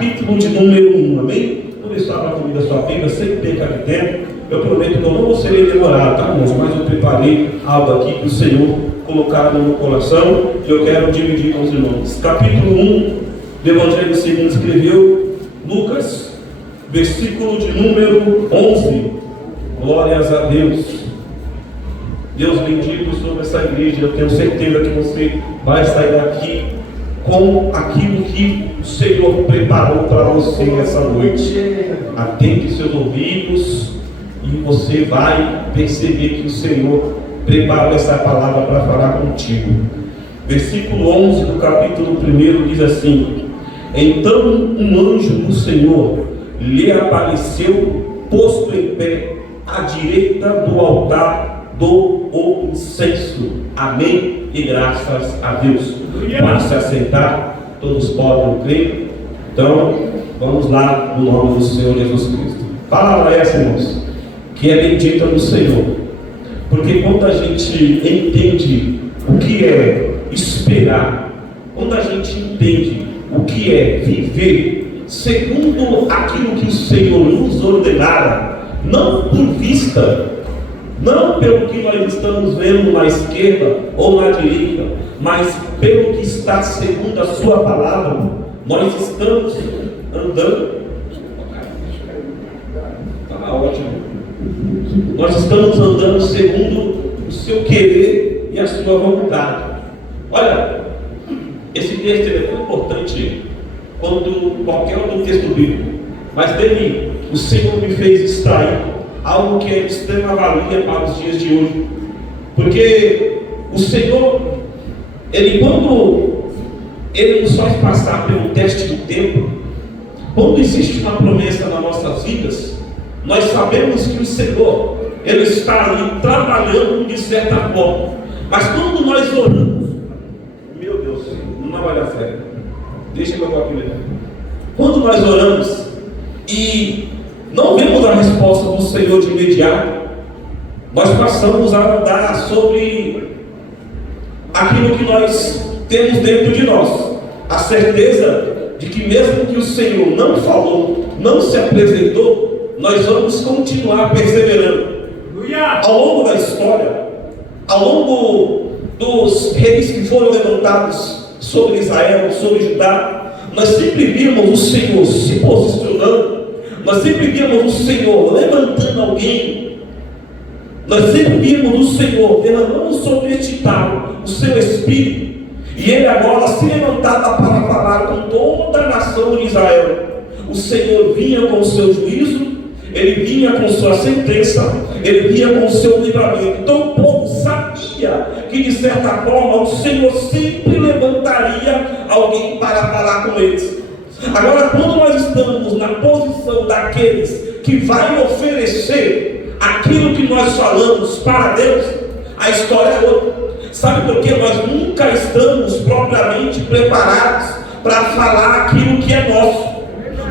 Capítulo de número 1, amém? Por isso, abra comigo a sua Bíblia, sem perca de tempo. Eu prometo que eu não serei demorado, tá, irmãos? Mas eu preparei algo aqui que o Senhor colocaram no meu coração e eu quero dividir com os irmãos. Capítulo 1 do Evangelho segundo escreveu Lucas, versículo de número 11. Glórias a Deus. Deus bendito sobre essa igreja. Eu tenho certeza que você vai sair daqui com aquilo que o Senhor preparou para você essa noite. Atente seus ouvidos e você vai perceber que o Senhor preparou essa palavra para falar contigo. Versículo 11 do capítulo 1 diz assim: Então um anjo do Senhor lhe apareceu, posto em pé à direita do altar do incenso. Amém e graças a Deus. Para se assentar, todos podem crer. Então, vamos lá no nome do Senhor Jesus Cristo. Palavra essa, irmãos, que é bendita do Senhor. Porque quando a gente entende o que é esperar, quando a gente entende o que é viver segundo aquilo que o Senhor nos ordenara, não por vista, não pelo que nós estamos vendo na esquerda ou na direita, mas pelo que está segundo a sua palavra, nós estamos andando. Está ótimo. Nós estamos andando segundo o seu querer e a sua vontade. Olha, esse texto é tão importante quanto qualquer outro texto bíblico, mas dele o Senhor me fez extrair algo que é de extrema valia para os dias de hoje. Porque o Senhor, quando Ele nos faz passar pelo teste do tempo, quando existe uma promessa nas nossas vidas, nós sabemos que o Senhor, Ele está ali trabalhando de certa forma. Mas quando nós oramos, meu Deus, não vai dar certo. Deixa eu colocar aqui. Quando nós oramos e não vemos a resposta do Senhor de imediato, nós passamos a andar sobre aquilo que nós temos dentro de nós, a certeza de que mesmo que o Senhor não falou, não se apresentou, nós vamos continuar perseverando. Ao longo da história, ao longo dos reis que foram levantados sobre Israel, sobre Judá, nós sempre vimos o Senhor se posicionando, nós sempre vimos o Senhor levantando alguém, nós sempre vimos o Senhor derramando sobre este tal o seu Espírito, e Ele agora se levantava para falar com toda a nação de Israel. O Senhor vinha com o seu juízo, Ele vinha com sua sentença, Ele vinha com o seu livramento. Então o povo sabia que de certa forma o Senhor sempre levantaria alguém para falar com eles. Agora, quando nós estamos na posição daqueles que vai oferecer aquilo que nós falamos para Deus, a história é outra. Sabe por quê? Nós nunca estamos propriamente preparados para falar aquilo que é nosso.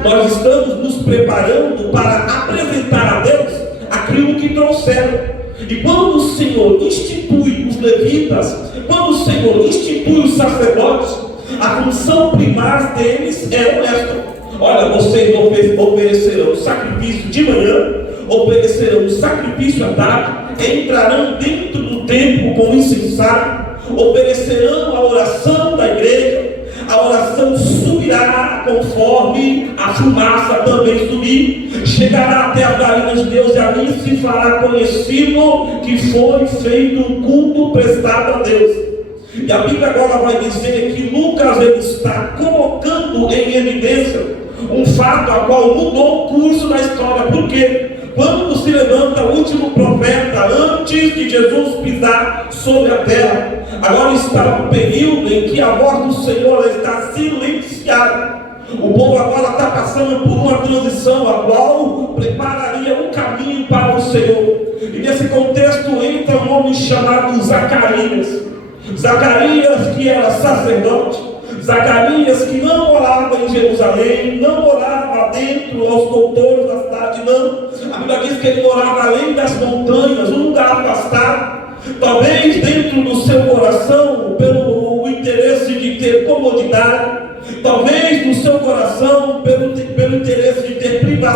Nós estamos nos preparando para apresentar a Deus aquilo que trouxeram. E quando o Senhor institui os levitas, quando o Senhor institui os sacerdotes, a função primária deles é honesta. Olha, vocês oferecerão o sacrifício de manhã, oferecerão o sacrifício à tarde, entrarão dentro do templo com incensário, oferecerão a oração da igreja, a oração subirá conforme a fumaça também subir, chegará até as narinas de Deus e ali se fará conhecido que foi feito um culto prestado a Deus. E a Bíblia agora vai dizer que Lucas ele está colocando em evidência um fato a qual mudou o curso da história. Por quê? Quando se levanta o último profeta antes de Jesus pisar sobre a terra, agora está um período em que a voz do Senhor está silenciada. O povo agora está passando por uma transição a qual prepararia um caminho para o Senhor. E nesse contexto entra um homem chamado Zacarias. Zacarias que era sacerdote, Zacarias que não morava em Jerusalém, não morava dentro aos doutores da cidade, não. A Bíblia diz que ele morava além das montanhas, um lugar afastado. Talvez dentro do seu coração, pelo interesse de ter comodidade, talvez no seu coração, pelo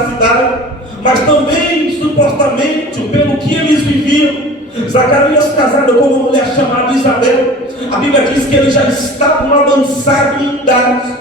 da cidade, mas também, supostamente, pelo que eles viviam. Zacarias, casado com uma mulher chamada Isabel, a Bíblia diz que eles já estavam avançados em idade.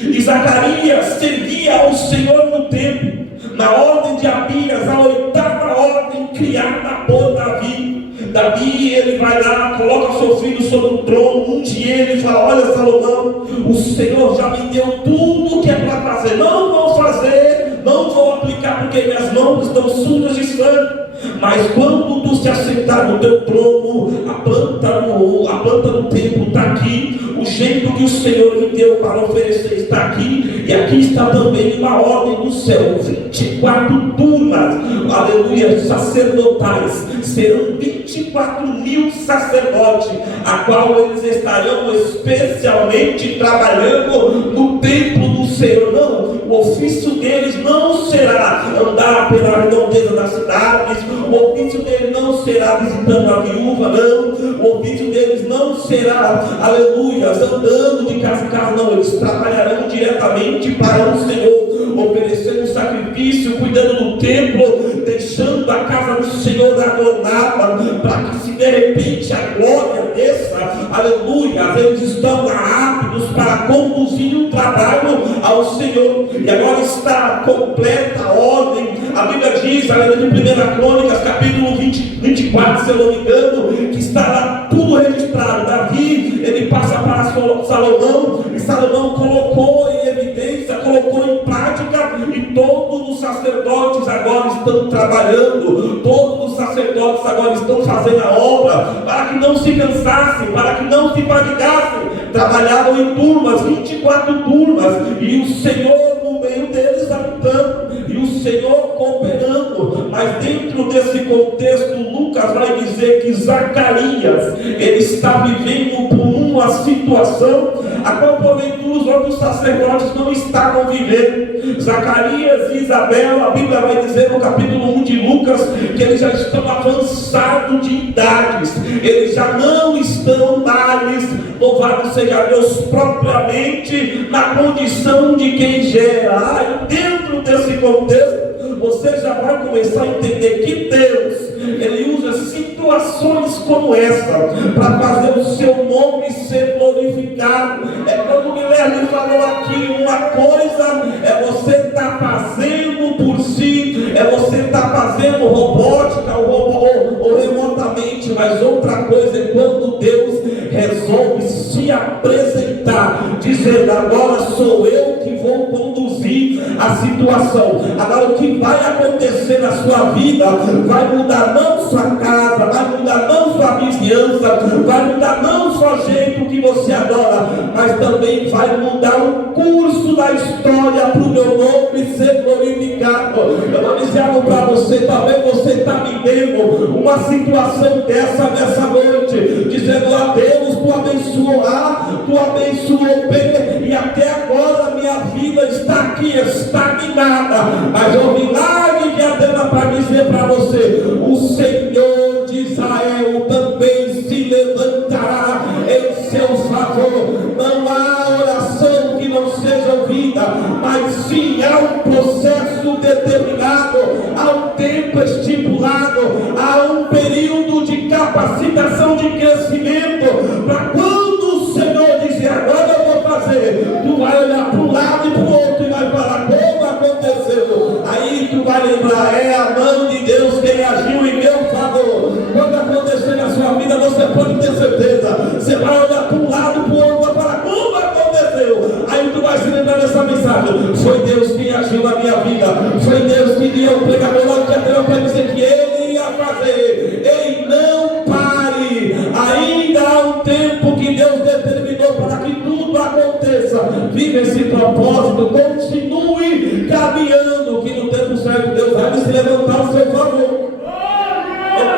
E Zacarias servia ao Senhor no templo, na ordem de Abias, a 8ª ordem criada por Davi. Davi, ele vai lá, coloca seu filho sobre o trono, unge ele e fala: olha, Salomão, o Senhor já me deu tudo que é para fazer. Não vou fazer, não vou aplicar, porque minhas mãos estão sujas de sangue. Mas quando tu se assentar no teu trono, a planta do templo está aqui, o jeito que o Senhor me deu para oferecer está aqui, e aqui está também uma ordem do céu: 24 turmas, aleluia, sacerdotais. Serão 24.000 sacerdotes, a qual eles estarão especialmente trabalhando no templo do Senhor. Não, o ofício deles não será andar pela redondeza das cidades, o ofício deles não será visitando a viúva, não, o ofício deles não será, aleluia, andando de casa em casa, não. Eles trabalharão diretamente para o Senhor, oferecendo sacrifício, cuidando do templo, deixando a casa do Senhor adornada, para que se de repente a glória desça, aleluia, eles estão aptos para conduzir o trabalho ao Senhor. E agora está completa a ordem. A Bíblia diz, aleluia, de 1 Crônicas, capítulo 24, se eu não me engano, que está lá tudo registrado. Davi, ele passa para Salomão, e Salomão colocou em evidência, colocou em prática, e todos os sacerdotes agora estão trabalhando, todos os sacerdotes agora estão fazendo a obra, para que não se cansassem, para que não se fadigassem. Trabalhavam em turmas, 24 turmas, e o Senhor no meio deles habitando, e o Senhor cooperando. Mas dentro desse contexto, Lucas vai dizer que Zacarias, ele está vivendo por uma situação a qual porventura os outros sacerdotes não estavam vivendo. Zacarias e Isabel, a Bíblia vai dizer no capítulo 1 de Lucas, que eles já estão avançados de idades, eles já não estão mais, louvado seja Deus, propriamente na condição de quem gera. E dentro desse contexto, você já vai começar a entender que Deus, ele usa situações como essa para fazer o seu nome ser glorificado. É como o Guilherme falou aqui, uma coisa é você estar fazendo por si, é você estar fazendo robótica ou remotamente, mas outra coisa é quando Deus resolve se apresentar, dizendo: agora sou eu que vou conduzir a situação. Agora o que vai acontecer na sua vida vai mudar não sua casa, vai mudar não sua vizinhança, vai mudar não só o jeito que você adora, mas também vai mudar o curso da história para o meu nome ser glorificado. Eu vou dizer algo para você, talvez você está vivendo uma situação nessa noite, dizendo: a Deus, tu abençoou A, tu abençoou B, e até agora minha vida está aqui estagnada. Mas o milagre que a Deus para dizer para você: o Senhor de Israel também se levantará em seu favor. Não há oração que não seja ouvida, mas sim há um processo determinado, há um tempo estipulado, há um período de capacitação, de crescimento, para quando o Senhor dizer: agora eu vou fazer, tu vai olhar para um lado e para o outro e vai falar: como aconteceu? Aí tu vai lembrar: é a mão de Deus quem agiu em meu favor. Quando acontecer na sua vida, você pode ter certeza, você vai olhar para um lado, para o outro, vai falar: como aconteceu? Aí tu vai se lembrar dessa mensagem: foi Deus quem agiu na minha vida, foi Deus que deu o pregador lá que até para dizer que ele ia fazer. Ei, não pare, ainda há um tempo que Deus determinou para que tudo aconteça. Viva esse propósito, continue caminhando, que no tempo certo Deus vai se levantar ao seu favor.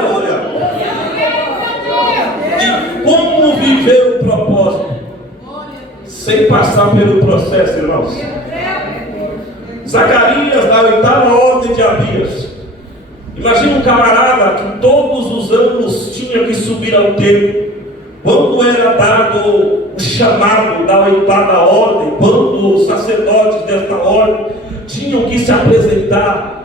Glória. E como viver o propósito sem passar pelo processo, irmãos? Zacarias, na 8ª ordem de Abias. Imagina um camarada que todos os anos tinha que subir ao templo. Quando era dado o chamado da 8ª ordem, quando os sacerdotes desta ordem tinham que se apresentar,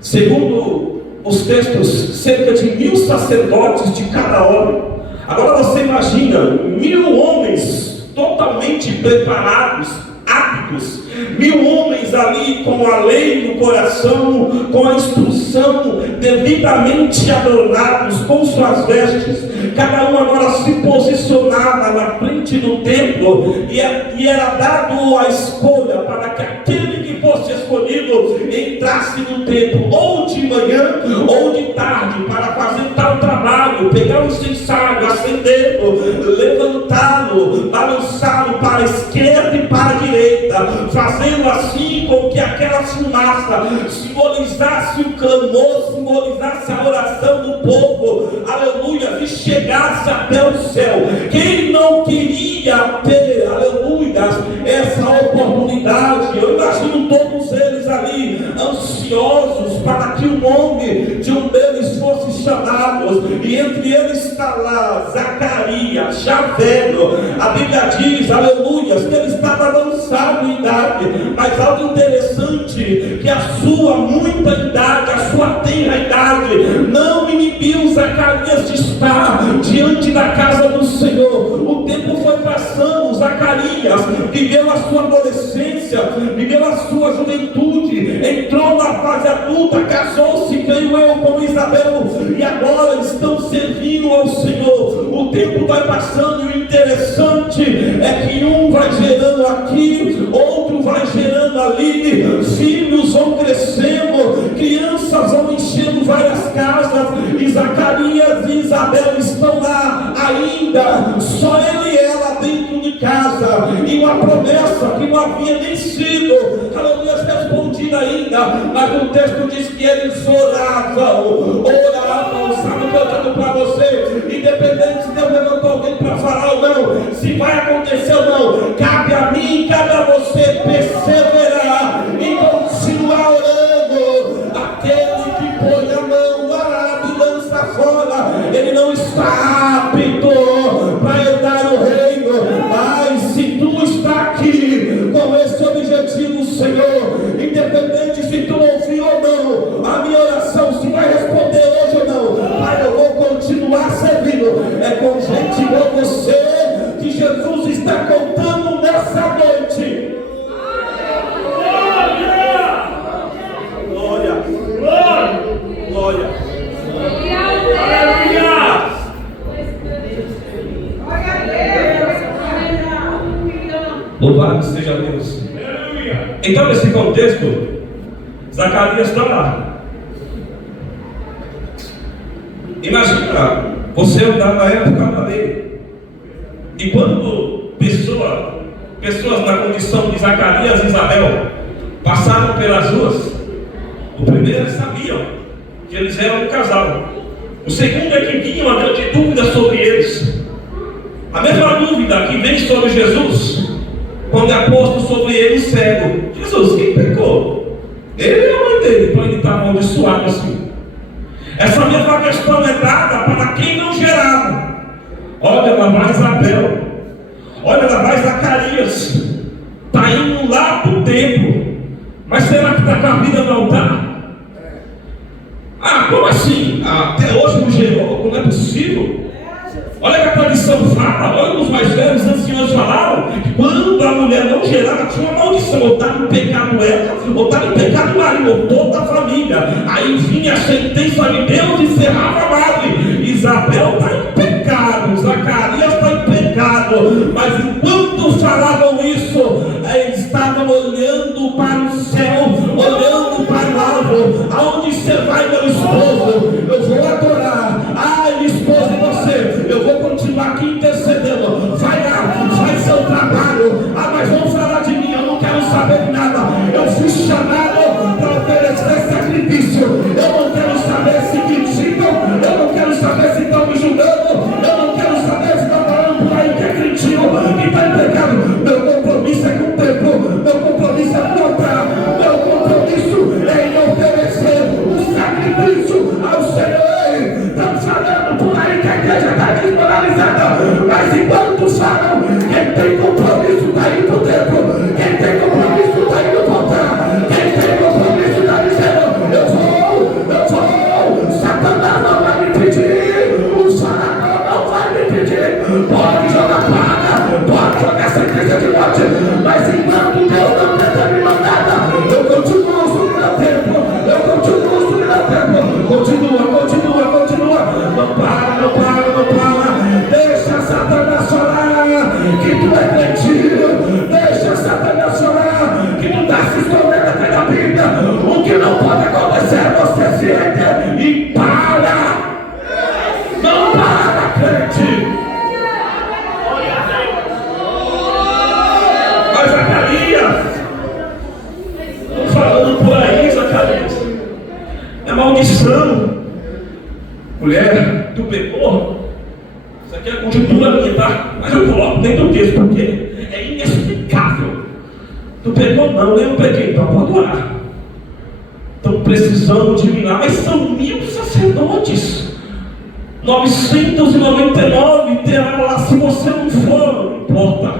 segundo os textos, cerca de 1000 sacerdotes de cada ordem. Agora você imagina 1000 homens totalmente preparados, aptos, 1000 homens ali com a lei no coração, com a instrução, devidamente adornados, com suas vestes. Cada um agora se posicionava na frente do templo, e era dado a escolha para que aquele que fosse escolhido entrasse no templo, ou de manhã ou de tarde, para fazer tal trabalho, pegar o incensário, acendê-lo, levantá-lo, balançá-lo para a esquerda e para a direita, fazendo assim com que aquela fumaça simbolizasse o clamor, simbolizasse a oração do povo, aleluia, e chegasse até o céu. Quem não queria ter, aleluia, essa oportunidade? Eu imagino todos eles ali, ansiosos para que o nome de um deles fosse chamado, e entre eles está lá Zacarias, já velho. A Bíblia diz, aleluia, que ele estava avançado em idade, mas algo interessante, que a sua muita idade, a sua tenra idade, não inibiu Zacarias de estar diante da casa do Senhor. O tempo foi passando, Zacarias viveu a sua adolescência, viveu a sua juventude, entrou na fase adulta, casou-se, creio eu, com Isabel, e agora estão servindo ao Senhor. O tempo vai passando, e o interessante é que um vai gerando aqui, outro vai gerando ali, filhos vão crescendo, crianças vão enchendo várias casas, e Zacarias e Isabel estão lá ainda, só ele e ela dentro de casa, e uma promessa que não havia nem sido, aleluia, respondida ainda, mas o texto diz que eles oravam, sabe o que eu digo para você? Independente se Deus levantou alguém para falar ou não, se vai acontecer ou não, cabe a mim, cabe a você perseverar e continuar orando. Aquele que põe a mão no arado e lança fora, ele não está apto para herdar o reino. Mas se tu está aqui com esse objetivo, Senhor, independente se tu ouviu ou não a minha oração, se vai responder hoje ou não, Pai, eu vou continuar servindo. É com gente igual você que Jesus está contando nessa noite. Glória, glória, glória. Louvado seja Deus. Então, nesse contexto, Zacarias está lá. Imagina você andar na época da lei, e quando pessoas na condição de Zacarias e Isabel passaram pelas ruas, o primeiro eles sabiam que eles eram um casal. O segundo é que vinha uma grande dúvida sobre eles. A mesma dúvida que vem sobre Jesus, quando é posto sobre ele cego. Jesus, quem pecou? Ele ou a mãe dele, para ele estar amaldiçoado assim? Essa mesma questão é dada para quem não gerava. Olha, lá vai Isabel, olha, lá vai Zacarias, está indo lá para o templo, mas será que está com a vida no altar? Ah, como assim? Até hoje não gerou? Como é possível? Olha que a tradição fala, olha os mais velhos anciãos falaram, que quando a mulher não gerava, tinha uma maldição, ou estava em pecado ela, ou estava em pecado o marido, ou toda a família. Aí vinha a sentença de Deus e cerrava a madre. Isabel está em pecado, Zacarias está em pecado, mas enquanto falavam isso, eles estavam olhando para o céu, olhando para o alvo. Aonde você vai, meu esposo? Eu vou adorar. Minha esposa e você, eu vou continuar aqui intercedendo. Vai lá, faz seu trabalho. Mas vão falar de mim, eu não quero saber de nada. Eu fui chamado para oferecer sacrifício. Eu não quero saber se criticam, eu não quero saber se estão me julgando, eu não quero saber se estão falando por aí que é cretino, que está em pecado. Meu compromisso é com o tempo, meu compromisso é com o altar, meu maldição. Mulher, tu pecou? Isso aqui é conjuntura minha, tá? Mas eu coloco dentro do texto, porque é inexplicável. Tu pecou? Não, eu pequei, então pode orar. Estão precisando de milagres, mas são 1000 sacerdotes. 999 terá lá, se você não for, não importa.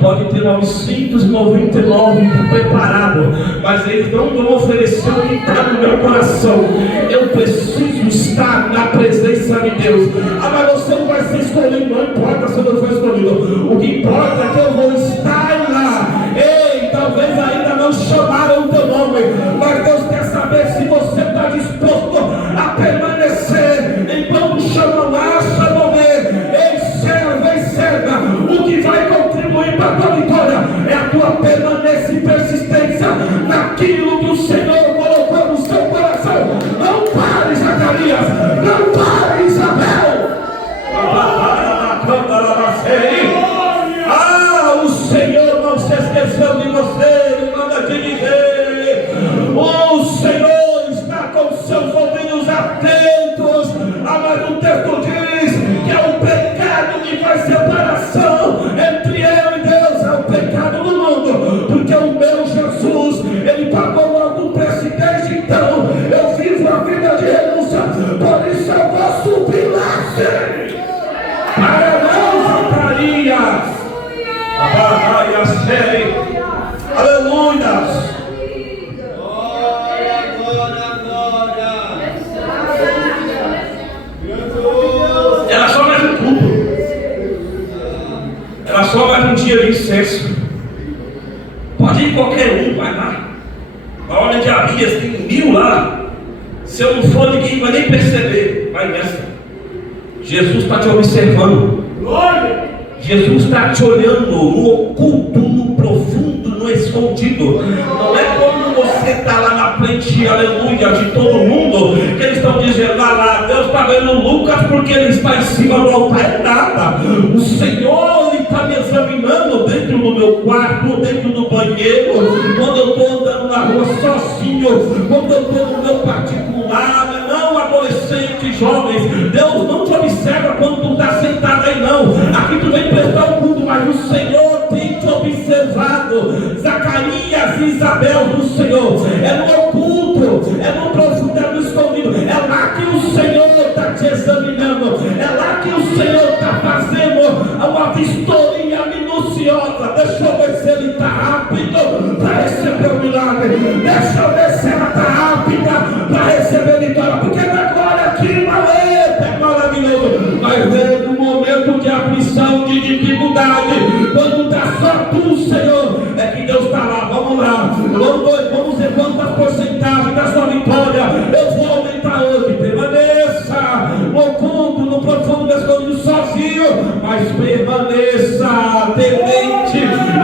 Pode ter 999 preparado, mas eles não vão oferecer o que está no meu coração. Eu preciso estar na presença de Deus. Ah, mas você não vai ser escolhido, não importa se eu não for escolhido. O que importa é que eu vou estar lá. Ei, talvez ainda não chamaram o teu nome, mas Deus quer saber se você está disposto a permanecer. Então chama lá, chama ver. Ei, serva, ei, serva, o que vai contribuir para a tua vitória é a tua permanência e persistência naquilo que o Senhor colocou no seu coração. Não pare, Zacarias, não pare, Isabel. Ah, o Senhor não se esqueceu de você. Ele manda te dizer: o Senhor está com seus ouvidos atentos. Ah, mas o texto diz que é o pecado que faz separação entre eu e Deus. É o pecado do mundo, porque o meu Jesus, ele pagou logo o preço desde então. Eu vivo a vida de renúncia, por isso eu vou subir lá, para não, Zacarias. Aleluia. Era só mais um culto. Era só mais um dia de incenso. Pode ir qualquer um, vai lá. A ordem de Abias tem 1000 lá. Se eu não for, ninguém vai nem perceber. Vai nessa. Jesus está te observando. Jesus está te olhando no oculto, no profundo, no escondido. Não é como você está lá na frente, aleluia, de todo mundo, que eles estão dizendo: lá, Deus está vendo Lucas porque ele está em cima do altar. É nada. O Senhor está me examinando dentro do meu quarto, dentro do banheiro, quando eu estou andando na rua sozinho, quando eu estou no meu particular. Não, adolescentes, jovens, Deus não te observa quando tu está sentado aí, não. Aqui tu vem prestar o culto, mas o Senhor tem te observado. Zacarias e Isabel do Senhor, é no oculto, é no profundo, é no escondido. É lá que o Senhor está te examinando, é lá que o Senhor está fazendo uma vistoria minuciosa. Deixa eu ver se ele está rápido para receber o milagre. Deixa eu ver se ela está rápida para receber a vitória, porque na glória aqui é maravilhoso. Mas vem no momento de aflição, de dificuldade, quando está só tu, Senhor, é que Deus está lá. Vamos lá, vamos ver quantas porcentagens da sua vitória eu vou aumentar hoje. Permaneça no oculto, no profundo, escondido, sozinho, mas permaneça temente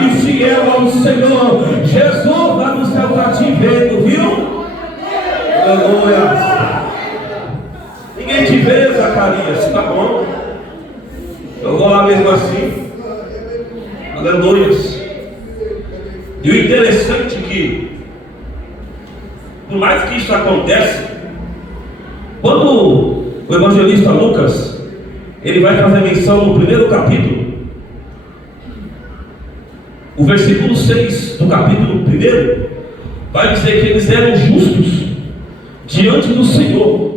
e fiel ao Senhor. Jesus lá no céu está te vendo, viu? Aleluia. Ninguém te vê, Zacarias, tá bom? Eu vou lá mesmo assim. Aleluia. E o interessante é que, por mais que isso acontece, quando o evangelista Lucas, ele vai fazer menção no primeiro capítulo, o versículo 6 do capítulo 1, vai dizer que eles eram justos diante do Senhor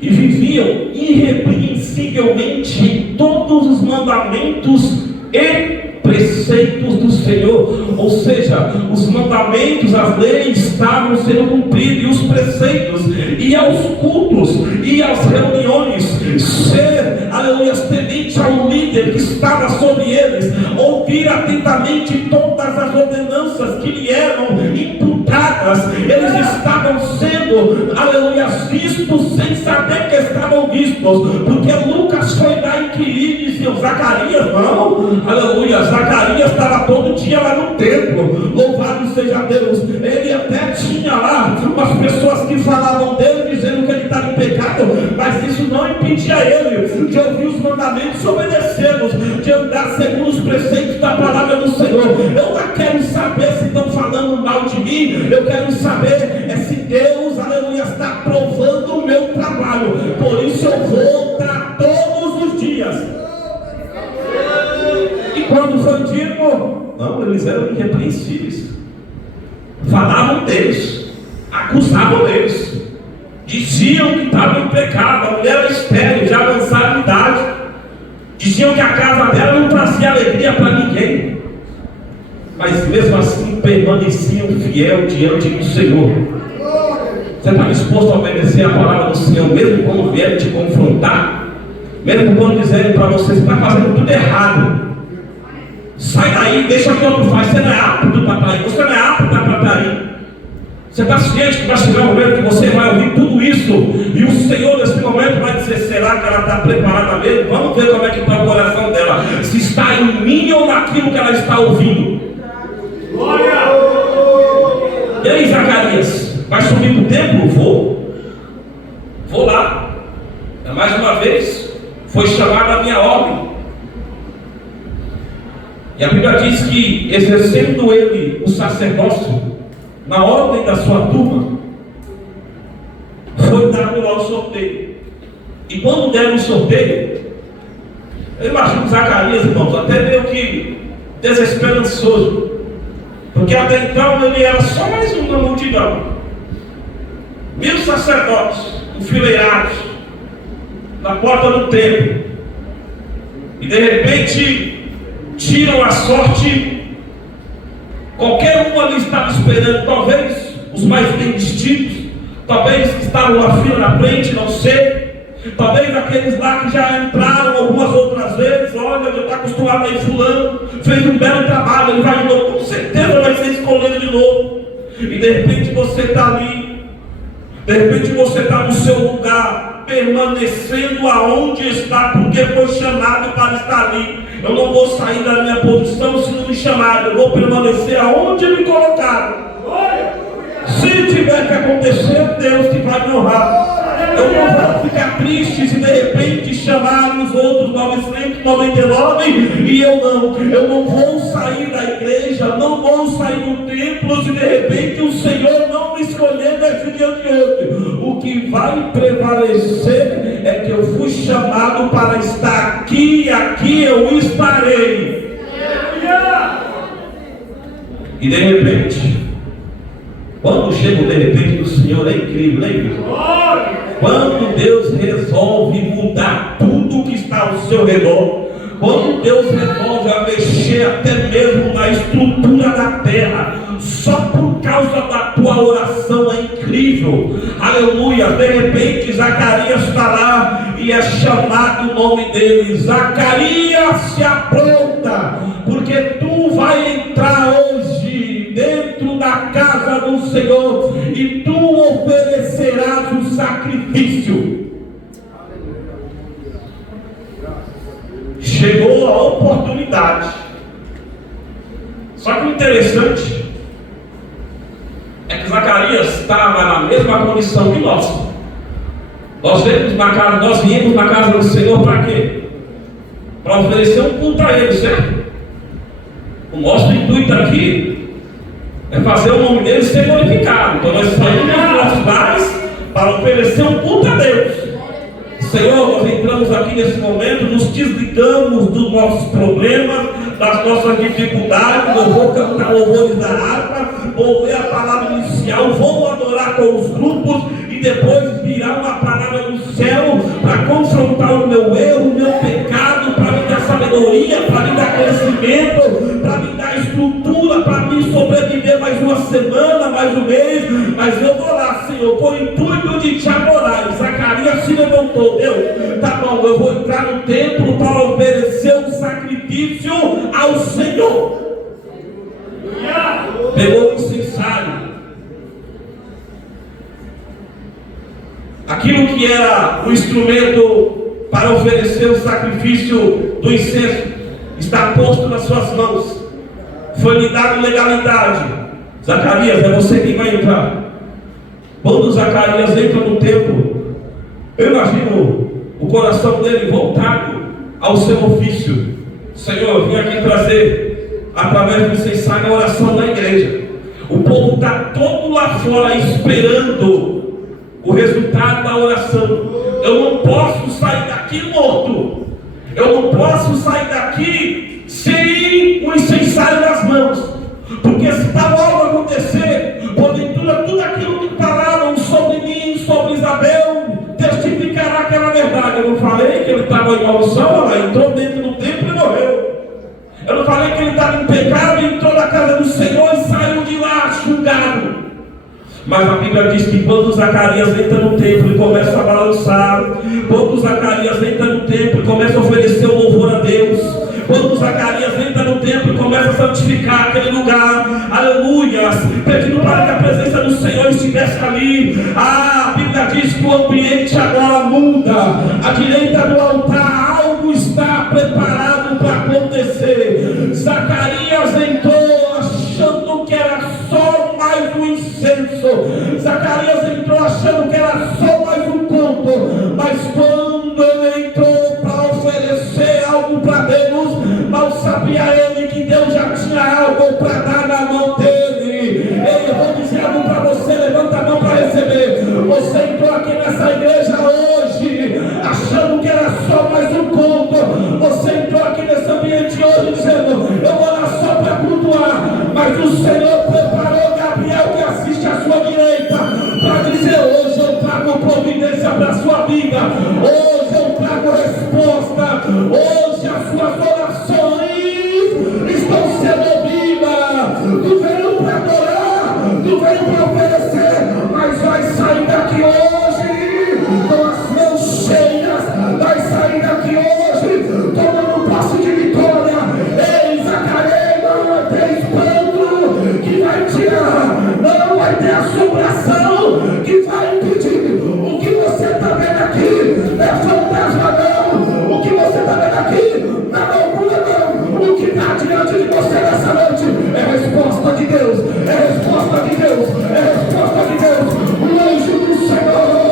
e viviam irrepreensivelmente em todos os mandamentos e preceitos do Senhor. Ou seja, os mandamentos, as leis estavam sendo cumpridos, e os preceitos, e aos cultos, e às reuniões, ser, aleluia, temente ao líder que estava sobre eles, ouvir atentamente todas as ordenanças que lhe eram imputadas. Eles estavam sendo, aleluia, vistos sem saber que estavam vistos, porque Lucas foi lá inquirir e disse: Zacarias não, aleluia, Zacarias estava todo dia lá no templo, louvado seja Deus. Ele até tinha lá umas pessoas que falavam dele, dizendo que ele estava em pecado, mas isso não impedia ele de ouvir os mandamentos, obedecê-los, de andar segundo os preceitos da palavra do Senhor. Eu não quero saber se estão falando mal de mim, eu quero saber se Deus, aleluia, está provando no meu trabalho, por isso eu vou orar todos os dias. E quando foi dito, não, eles eram irrepreensíveis, falavam deles, acusavam deles, diziam que estavam em pecado, a mulher era estéril, já avançada em idade, diziam que a casa dela não trazia alegria para ninguém, mas mesmo assim permaneciam fiel diante do Senhor. Você está disposto a obedecer a palavra do Senhor, mesmo quando vierem te confrontar, mesmo quando dizerem para você está fazendo tudo errado? Sai daí, deixa que outro faz. Você não é apto para estar aí, você não é apto para estar aí. Você está ciente que vai chegar um momento que você vai ouvir tudo isso, e o Senhor nesse momento vai dizer, será que ela está preparada mesmo? Vamos ver como é que está o coração dela, se está em mim ou naquilo que ela está ouvindo. Glória! E aí, Zacarias, vai subir para o templo? Vou lá. Mais uma vez, foi chamada a minha ordem. E a Bíblia diz que, exercendo ele o sacerdócio, na ordem da sua turma, foi dado lá o sorteio. E quando deram o sorteio, eu imagino Zacarias, irmãos, até meio que desesperançoso, porque até então ele era só mais uma multidão, 1000 sacerdotes enfileirados na porta do templo, e de repente tiram a sorte. Qualquer um ali estava esperando, talvez os mais bem vestidos, talvez que estavam na fila na frente, não sei, talvez aqueles lá que já entraram algumas outras vezes. Olha, já está acostumado a ir fulano, fez um belo trabalho, ele vai de novo, com certeza vai ser escolhido de novo. E de repente você está ali, de repente você está no seu lugar, permanecendo aonde está, porque foi chamado para estar ali. Eu não vou sair da minha posição se não me chamarem, eu vou permanecer aonde me colocaram. Se tiver que acontecer, Deus que vai me honrar. Eu não vou ficar triste se de repente chamarem os outros 999 e eu não vou sair da igreja, não vou sair do templo se de repente o Senhor não me escolher desse dia de hoje. O que vai prevalecer é que eu fui chamado para estar aqui e aqui eu estarei. E de repente, quando chega o de repente do Senhor, é incrível, não é incrível? Quando Deus resolve mudar tudo que está ao seu redor, quando Deus resolve a mexer até mesmo na estrutura da terra, só por causa da tua oração, é incrível, aleluia. De repente Zacarias está lá e é chamado o nome dele: Zacarias, se apronta, porque tu vai entrar hoje dentro da casa do Senhor e tu oferecerás o sacrifício. Chegou a oportunidade. Só que o interessante é que Zacarias estava na mesma condição que nós. Nós viemos na casa do Senhor para quê? Para oferecer um culto a Ele, certo? O nosso intuito aqui é fazer o nome dele ser glorificado. Então nós saímos dos nossos lares para oferecer um culto a Deus. Senhor, nós entramos aqui nesse momento, nos desligamos dos nossos problemas, das nossas dificuldades. Eu vou cantar louvores da harpa, vou ler a palavra inicial, vou adorar com os grupos e depois virá uma palavra do céu para confrontar o meu erro, o meu pecado, para me dar sabedoria, para me dar crescimento, para me dar estrutura, para me sobreviver mais uma semana, mais um mês. Mas eu vou lá, Senhor, com o intuito de te adorar. E Zacarias se levantou: Deus, tá bom, eu vou entrar no templo para oferecer um sacrifício ao Senhor. Pegou o incensário, aquilo que era o instrumento para oferecer o sacrifício do incenso, está posto nas suas mãos. Foi lhe dado legalidade. Zacarias, é você quem vai entrar. Quando Zacarias entra no templo, eu imagino o coração dele voltado ao seu ofício. Senhor, eu vim aqui trazer, através do incensário, a oração da igreja. O povo está todo lá fora esperando o resultado da oração. Eu não posso sair daqui morto. Eu não posso sair daqui sem o incensário nas mãos. Porque se tal algo acontecer, porventura tudo aquilo que falaram sobre mim, sobre Isabel, testificará que era verdade. Eu não falei que ele estava em maldição, ela entrou dentro do templo e morreu. Eu não falei que ele estava em pecado e entrou na casa do Senhor e saiu de lá julgado. Mas a Bíblia diz que quando Zacarias entra no templo e começa a balançar, quando Zacarias entra no templo e começa a oferecer o louvor a Deus, quando Zacarias entra no templo e começa a santificar aquele lugar, aleluias, pedindo para que a presença do Senhor estivesse ali, a Bíblia diz que o ambiente agora muda. À direita do altar algo está preparado para acontecer. Zacarias entrou achando que era só mais um incenso. Zacarias entrou achando que era só mais um ponto. Mas quando ele entrou para oferecer algo para Deus, mal sabia ele que Deus já tinha algo para dar na mão dele. Ei, eu vou dizer algo para você, levanta a mão para receber. Você entrou aqui nessa igreja hoje achando que era só mais um ponto. Você entrou aqui nesse ambiente hoje dizendo: eu vou lá só para cultuar. Mas o Senhor preparou Gabriel, que assiste à sua direita, para dizer: hoje eu trago providência para a sua vida. Hoje eu trago resposta. Hoje as suas orações estão sendo ouvidas. Tu veio para adorar, tu veio para oferecer, mas vai sair daqui hoje com as mãos cheias. Vai sair daqui hoje tomando posse de vitória. Ei, Zacarias, não vai ter espanto que vai tirar, não vai ter assombração que vai impedir. O que você está vendo aqui é fantasma não. O que você está vendo aqui não é loucura não. O que está diante de você nessa noite é resposta de Deus. É resposta de Deus. É resposta de Deus. O anjo do Senhor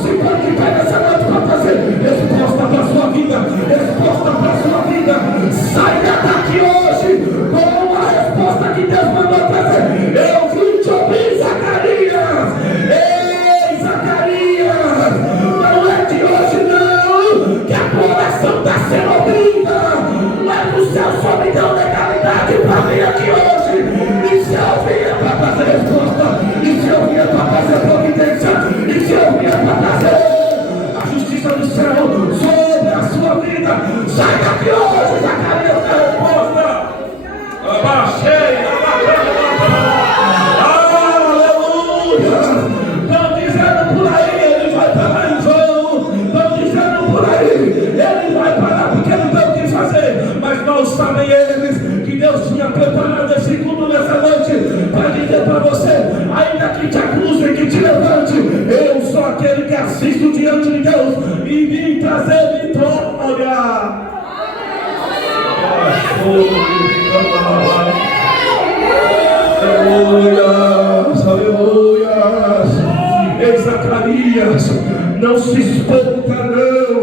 se pode pegar nessa noite para trazer resposta para a sua vida. Resposta para a sua vida. Saia daqui hoje com a resposta que Deus mandou trazer. Eu vim te ouvir, Zacarias. Ei, Zacarias, não é de hoje não que a tua oração está sendo ouvida. Não é do céu só me deu legalidade para vir aqui hoje. E se eu vier para trazer resposta, e se eu vier para trazer providência, e se eu vier para trazer a justiça do céu sobre a sua vida, sai daqui hoje, Zacarias, da resposta. Abaixei, aleluia. Estão dizendo por aí, ele vai parar em vão. Estão dizendo por aí, ele vai parar porque não tem o que fazer. Mas não sabem eles que Deus tinha preparado esse culto nessa noite para dizer para você: ainda que te acusem, que te levante, eu sou aquele que assisto diante de Deus e vim trazer vitória. Aleluias, aleluias. Ei, Zacarias, não se espanta não.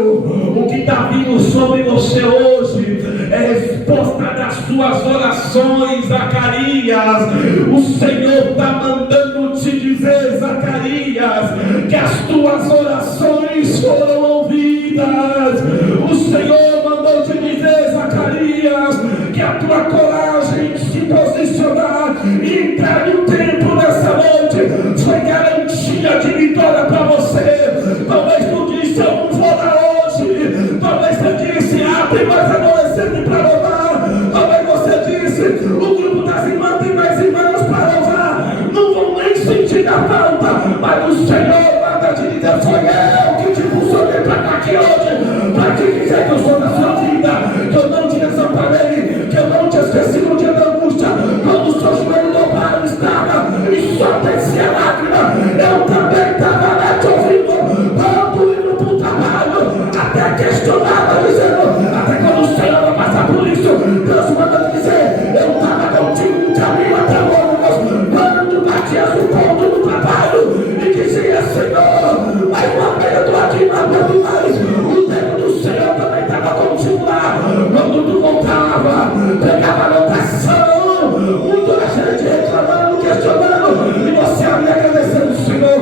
O que está vindo sobre você hoje é resposta das suas orações, Zacarias. O Senhor está mandando te dizer, Zacarias, que as tuas orações foram ouvidas. O Senhor mandou te dizer, Zacarias, que a tua coragem de se posicionar e entrar no templo nessa noite foi garantia de vitória para você. Talvez tu disse: eu não vou lá hoje. Talvez você disse: tem mais adolescente para louvar. Talvez você disse: o grupo das irmãs tem mais irmãos para louvar. Não vão nem sentir a falta, mas o Senhor manda te dizer: foi eu que te impulsionei para cá aqui hoje, para te dizer que eu sou da sua vida, que eu não te desamparei, que eu não te esqueci no dia da angústia, quando o seu joelho dobrado estava e só descia lágrima. Eu também estava lá te ouvindo, quando indo para o trabalho, até questionava, dizendo: até quando o Senhor vai passar por isso, Deus manda dizer: eu estava contigo no caminho até o ônibus, quando tu batias o ponto no trabalho e dizia: Senhor, mais uma vez eu estou aqui, não aguento mais. O tempo do Senhor também estava contigo lá, quando tu voltava, pegava a lotação, muita gente reclamando, questionando, e você ali agradecendo o Senhor.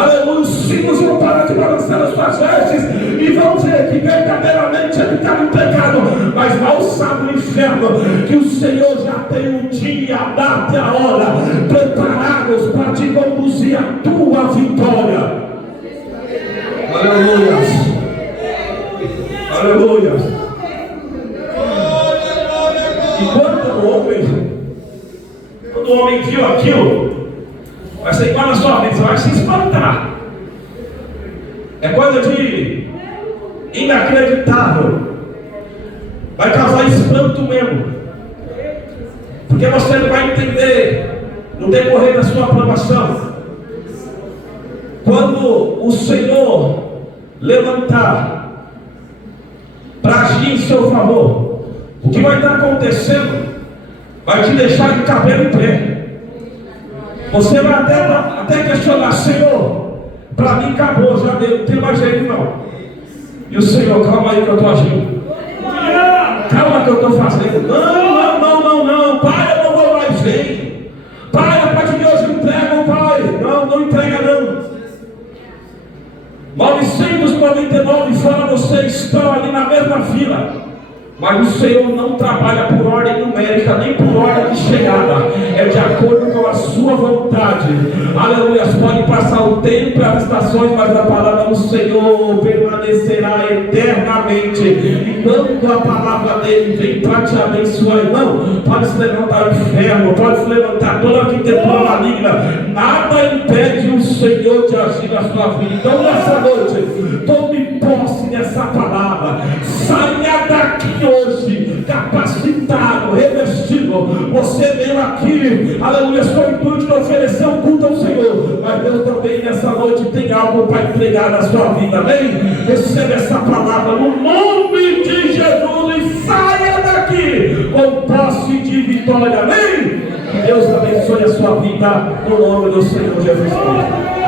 aleluia, os símbolos vão parar de balançar as suas vestes e vão dizer que verdadeiramente ele está no pecado, mas mal sabe o inferno que o Senhor já tem um dia, a data e a hora preparados para te conduzir à tua vitória. Aleluia, aleluia. E quando o homem viu aquilo, vai ser igual na sua vida, você vai se espantar. É coisa de inacreditável. Vai causar espanto mesmo. Porque você não vai entender no decorrer da sua aprovação. Quando o Senhor levantar para agir em seu favor, o que vai estar acontecendo vai te deixar de cabelo em pé. Você vai até questionar: Senhor, para mim acabou, já deu, não tem mais jeito não. E o Senhor: calma aí que eu estou agindo, calma que eu estou fazendo. Não, Pai, eu não vou mais ver. Pai, a partir de hoje eu entrego, Pai. Não entrega não. 999 fora você estão ali na mesma fila. Mas o Senhor não trabalha por ordem numérica, nem por ordem de chegada. É de acordo com a sua vontade. Aleluia. Pode passar o tempo e as estações, mas a palavra do Senhor permanecerá eternamente. E quando a palavra dele vem para te abençoar, irmão, pode se levantar o inferno, pode se levantar toda a arquitetura maligna. Nada impede o Senhor de agir na sua vida. Então nessa noite, tome posse dessa palavra. Saia daqui hoje, capacitado, revestido. Você veio aqui, aleluia, com o intuito de oferecer um culto ao Senhor, mas Deus também nessa noite tem algo para entregar na sua vida, amém? Receba essa palavra no nome de Jesus e saia daqui com posse de vitória, amém? Que Deus abençoe a sua vida no nome do Senhor Jesus Cristo.